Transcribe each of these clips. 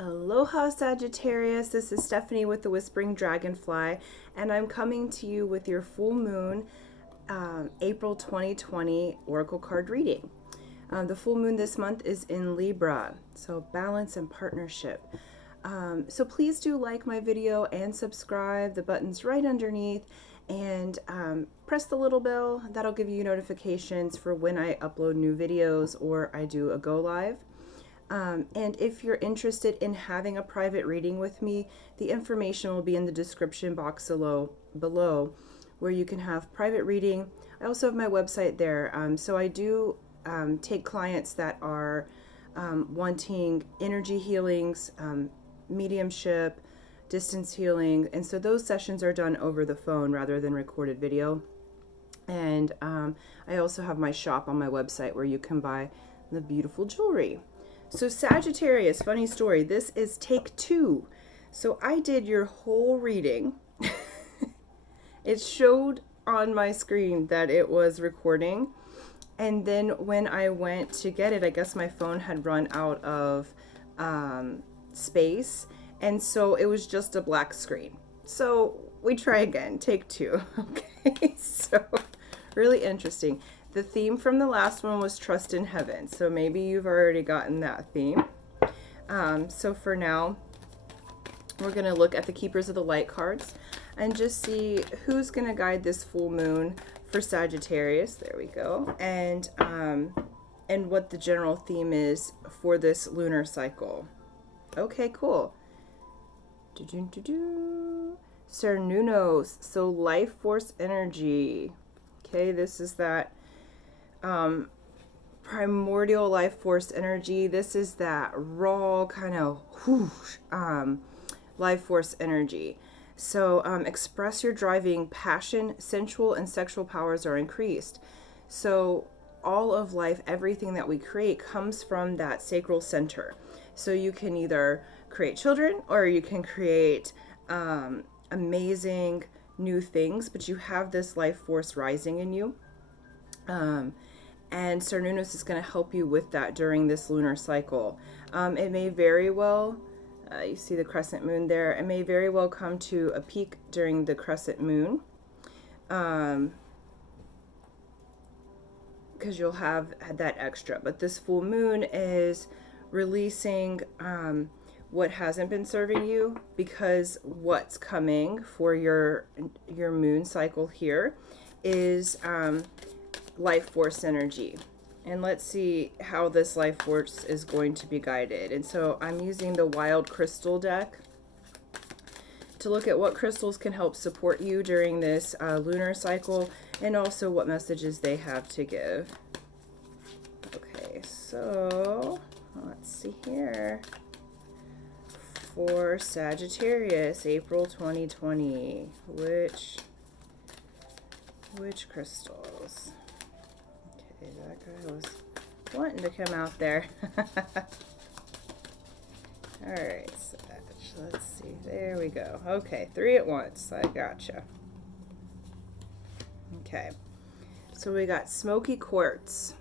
Aloha Sagittarius, this is Stephanie with the Whispering Dragonfly, and I'm coming to you with your full moon April 2020 Oracle card reading. The full moon this month is in Libra, so balance and partnership. So please do like my video and subscribe. The button's right underneath, and press the little bell. That'll give you notifications for when I upload new videos or I do a go live. And if you're interested in having a private reading with me, the information will be in the description box below where you can have private reading. I also have my website there. So I do take clients that are wanting energy healings, mediumship, distance healing. And so those sessions are done over the phone rather than recorded video. And I also have my shop on my website where you can buy the beautiful jewelry. So Sagittarius, funny story, this is take 2. So I did your whole reading. It showed on my screen that it was recording. And then when I went to get it, I guess my phone had run out of space. And so it was just a black screen. So we try again, take 2. Okay, so really interesting. The theme from the last one was Trust in Heaven, so maybe you've already gotten that theme. So for now, we're going to look at the Keepers of the Light cards and just see who's going to guide this full moon for Sagittarius. There we go. And what the general theme is for this lunar cycle. Okay, cool. Cernunnos, so life force energy. Okay, this is that primordial life force energy. This is that raw kind of whoosh, life force energy. So express your driving passion, sensual and sexual powers are increased. So all of life, everything that we create comes from that sacral center. So you can either create children or you can create amazing new things, but you have this life force rising in you. And Cernunnos is going to help you with that during this lunar cycle. It may very well, you see the crescent moon there, it may very well come to a peak during the crescent moon. Because you'll have that extra. But this full moon is releasing what hasn't been serving you, because what's coming for your moon cycle here is life force energy. And let's see how this life force is going to be guided. And so I'm using the Wild Crystal deck to look at what crystals can help support you during this lunar cycle, and also what messages they have to give. Okay, so let's see here. For Sagittarius, April 2020, which crystals? Okay, that guy was wanting to come out there. All right, Sag, let's see. There we go. Okay, 3 at once. I gotcha. Okay, so we got Smoky Quartz.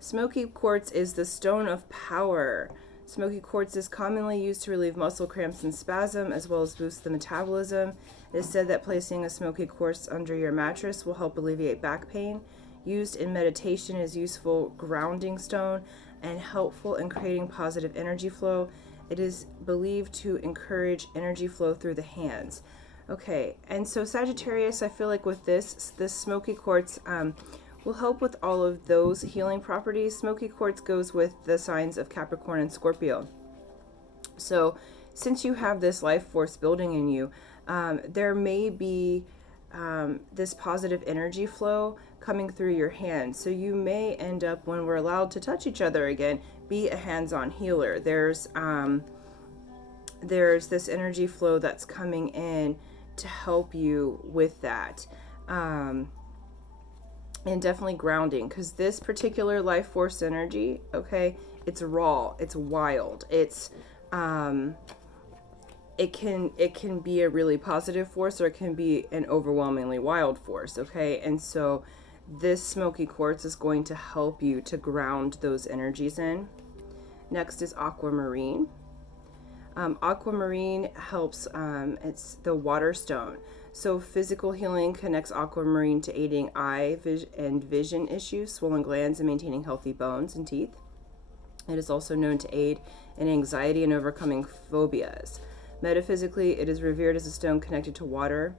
Smoky Quartz is the stone of power. Smoky quartz is commonly used to relieve muscle cramps and spasm, as well as boost the metabolism. It is said that placing a smoky quartz under your mattress will help alleviate back pain. Used in meditation as useful grounding stone and helpful in creating positive energy flow. It is believed to encourage energy flow through the hands. Okay, and so Sagittarius, I feel like with this smoky quartz will help with all of those healing properties. Smoky quartz goes with the signs of Capricorn and Scorpio. So since you have this life force building in you, there may be this positive energy flow coming through your hands. So you may end up, when we're allowed to touch each other again, be a hands-on healer. There's this energy flow that's coming in to help you with that. And definitely grounding, because this particular life force energy, okay, it's raw, it's wild, it's it can be a really positive force, or it can be an overwhelmingly wild force, okay? And so this smoky quartz is going to help you to ground those energies in. Next is aquamarine. Aquamarine helps, it's the water stone. So physical healing connects aquamarine to aiding eye and vision issues, swollen glands, and maintaining healthy bones and teeth. It is also known to aid in anxiety and overcoming phobias. Metaphysically, it is revered as a stone connected to water,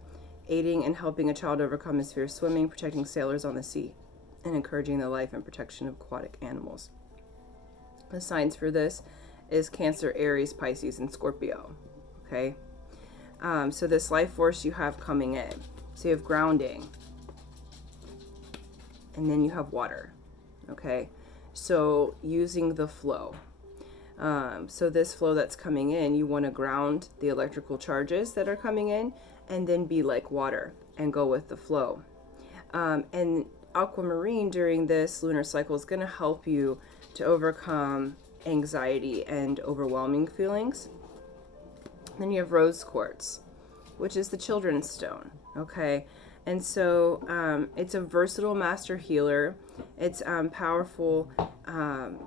aiding and helping a child overcome his fear of swimming, protecting sailors on the sea, and encouraging the life and protection of aquatic animals. The signs for this is Cancer, Aries, Pisces, and Scorpio. Okay, so this life force you have coming in. So you have grounding, and then you have water. Okay, so using the flow. So this flow that's coming in, you want to ground the electrical charges that are coming in, and then be like water and go with the flow. And aquamarine during this lunar cycle is going to help you to overcome anxiety and overwhelming feelings. Then you have rose quartz, which is the children's stone. Okay, and so it's a versatile master healer. It's powerful,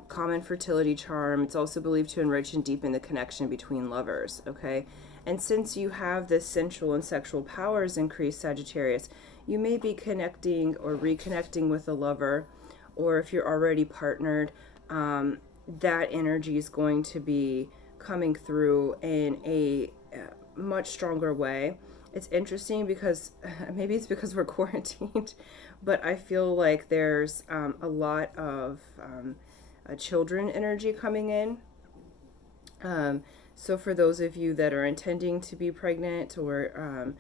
common fertility charm. It's also believed to enrich and deepen the connection between lovers. Okay, and since you have this sensual and sexual powers increased, Sagittarius, you may be connecting or reconnecting with a lover, or if you're already partnered, that energy is going to be coming through in a much stronger way. It's interesting because maybe it's because we're quarantined, but I feel like there's a lot of children energy coming in. So for those of you that are intending to be pregnant or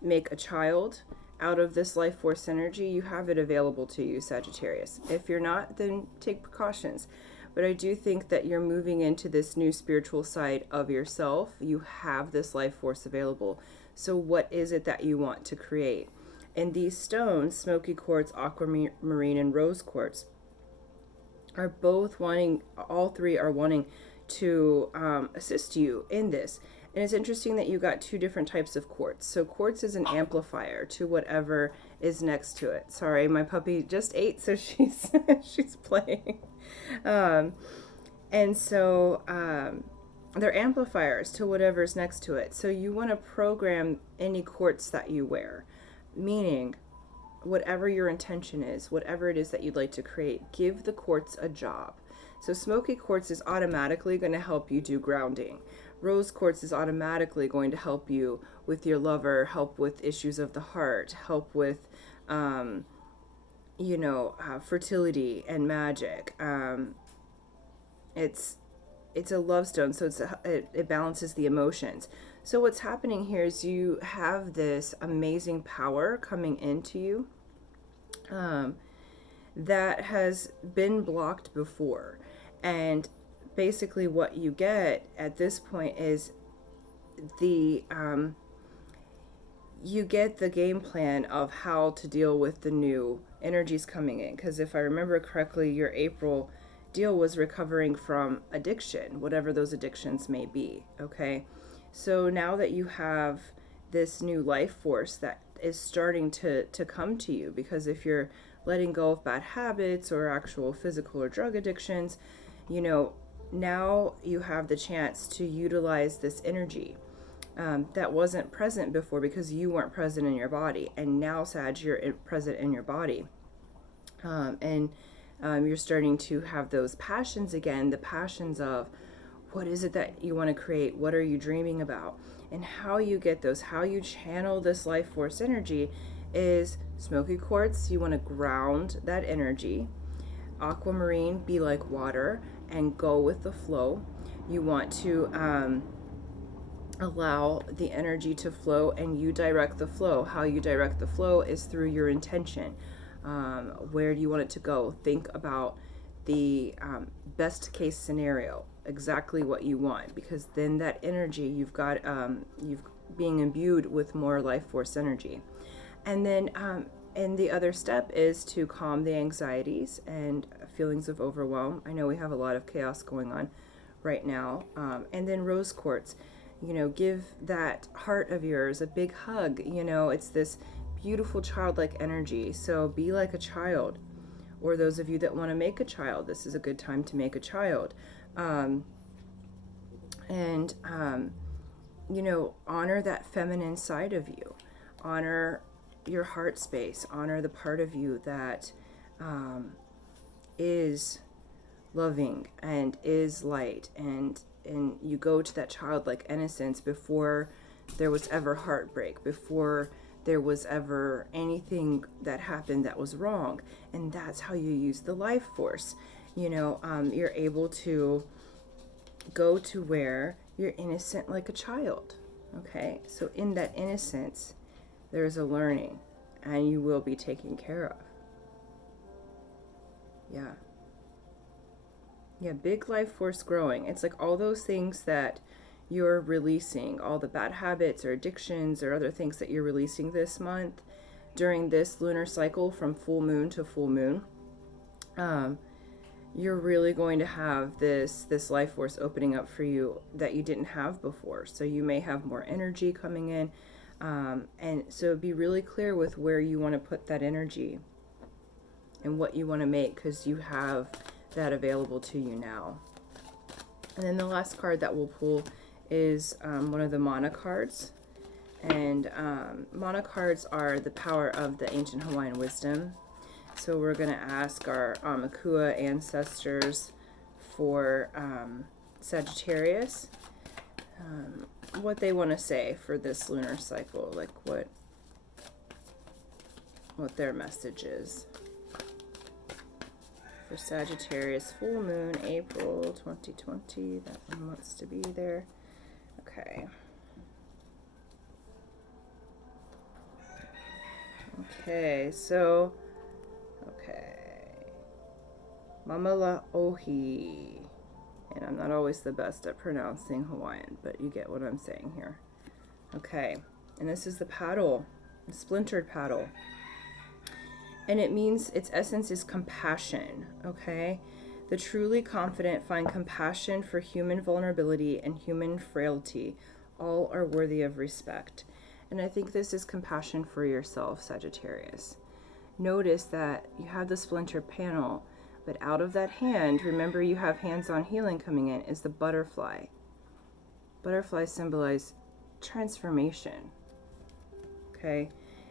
make a child out of this life force energy, you have it available to you, Sagittarius. If you're not, then take precautions. But I do think that you're moving into this new spiritual side of yourself. You have this life force available. So what is it that you want to create? And these stones, smoky quartz, aquamarine, and rose quartz, are both wanting, all three are wanting to assist you in this. And it's interesting that you got two different types of quartz. So quartz is an amplifier to whatever is next to it. Sorry, my puppy just ate, so she's she's playing. And so they're amplifiers to whatever's next to it. So you want to program any quartz that you wear, meaning whatever your intention is, whatever it is that you'd like to create, give the quartz a job. So smoky quartz is automatically going to help you do grounding. Rose quartz is automatically going to help you with your lover, help with issues of the heart, help with, fertility and magic. It's a love stone, so it balances the emotions. So what's happening here is you have this amazing power coming into you that has been blocked before. And basically what you get at this point is you get the game plan of how to deal with the new energies coming in. Because if I remember correctly, your April deal was recovering from addiction, whatever those addictions may be. Okay, so now that you have this new life force that is starting to come to you, because if you're letting go of bad habits or actual physical or drug addictions, now you have the chance to utilize this energy that wasn't present before because you weren't present in your body. And now, Sag, you're present in your body. And you're starting to have those passions again, the passions of what is it that you want to create? What are you dreaming about? And how you get those, how you channel this life force energy is smoky quartz. You want to ground that energy. Aquamarine, be like water and go with the flow. You want to allow the energy to flow, and you direct the flow. How you direct the flow is through your intention. Where do you want it to go? Think about the best case scenario, exactly what you want, because then that energy you've got, you've being imbued with more life force energy. And then and the other step is to calm the anxieties and feelings of overwhelm. I know we have a lot of chaos going on right now. And then rose quartz, give that heart of yours a big hug. It's this beautiful childlike energy. So be like a child. Or those of you that want to make a child, this is a good time to make a child. Um, and you know, honor that feminine side of you. Honor your heart space. Honor the part of you that is loving and is light, and you go to that childlike innocence before there was ever heartbreak, before there was ever anything that happened that was wrong. And that's how you use the life force. You know, you're able to go to where you're innocent like a child. Okay, so in that innocence there's a learning, and you will be taken care of. Yeah, big life force growing. It's like all those things that you're releasing, all the bad habits or addictions or other things that you're releasing this month during this lunar cycle from full moon to full moon. You're really going to have this life force opening up for you that you didn't have before. So you may have more energy coming in, and so be really clear with where you want to put that energy and what you want to make, because you have that available to you now. And then the last card that we'll pull is one of the mana cards. And mana cards are the power of the ancient Hawaiian wisdom. So we're going to ask our Makua ancestors for Sagittarius what they want to say for this lunar cycle, like what their message is. For Sagittarius, full moon, April 2020. That one wants to be there. Okay. Okay, so, Mamala Ohi. And I'm not always the best at pronouncing Hawaiian, but you get what I'm saying here. Okay, and this is the paddle, the splintered paddle. And it means its essence is compassion, okay? The truly confident find compassion for human vulnerability and human frailty. All are worthy of respect. And I think this is compassion for yourself, Sagittarius. Notice that you have the splintered panel, but out of that hand, remember you have hands-on healing coming in, is the butterfly. Butterflies symbolize transformation, okay?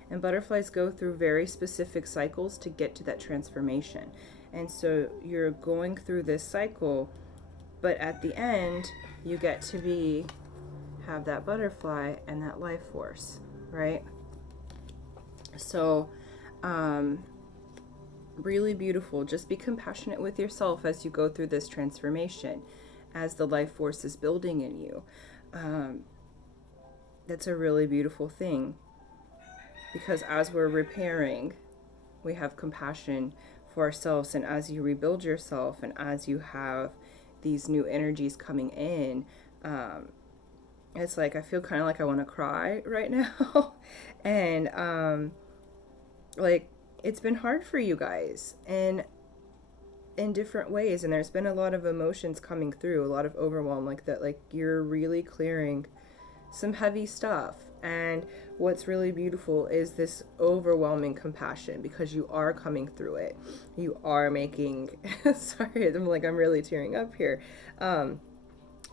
And butterflies go through very specific cycles to get to that transformation. And so you're going through this cycle, but at the end, you get to have that butterfly and that life force, right? So, really beautiful. Just be compassionate with yourself as you go through this transformation, as the life force is building in you. That's a really beautiful thing, because as we're repairing, we have compassion for ourselves, and as you rebuild yourself and as you have these new energies coming in, it's like I feel kind of like I want to cry right now. And like, it's been hard for you guys, and in different ways, and there's been a lot of emotions coming through, a lot of overwhelm, like that, like you're really clearing some heavy stuff. And what's really beautiful is this overwhelming compassion, because you are coming through it. You are making sorry, I'm really tearing up here.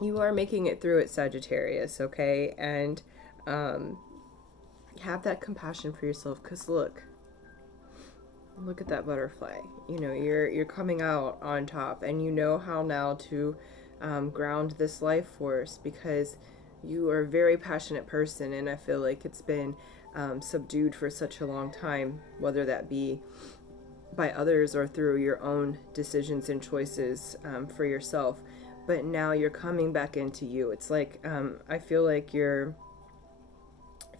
You are making it through it, Sagittarius, okay? And have that compassion for yourself, because look at that butterfly. You know, you're coming out on top, and you know how now to ground this life force, because you are a very passionate person, and I feel like it's been subdued for such a long time, whether that be by others or through your own decisions and choices for yourself. But now you're coming back into you. It's like, I feel like you're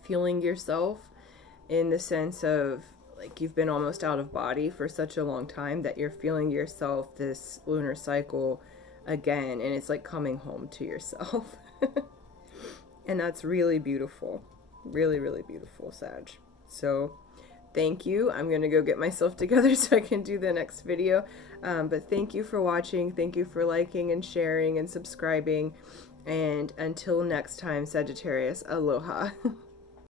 feeling yourself, in the sense of, like, you've been almost out of body for such a long time that you're feeling yourself this lunar cycle again, and it's like coming home to yourself. And that's really beautiful. Really, really beautiful, Sag. So thank you. I'm going to go get myself together so I can do the next video. But thank you for watching. Thank you for liking and sharing and subscribing. And until next time, Sagittarius, aloha.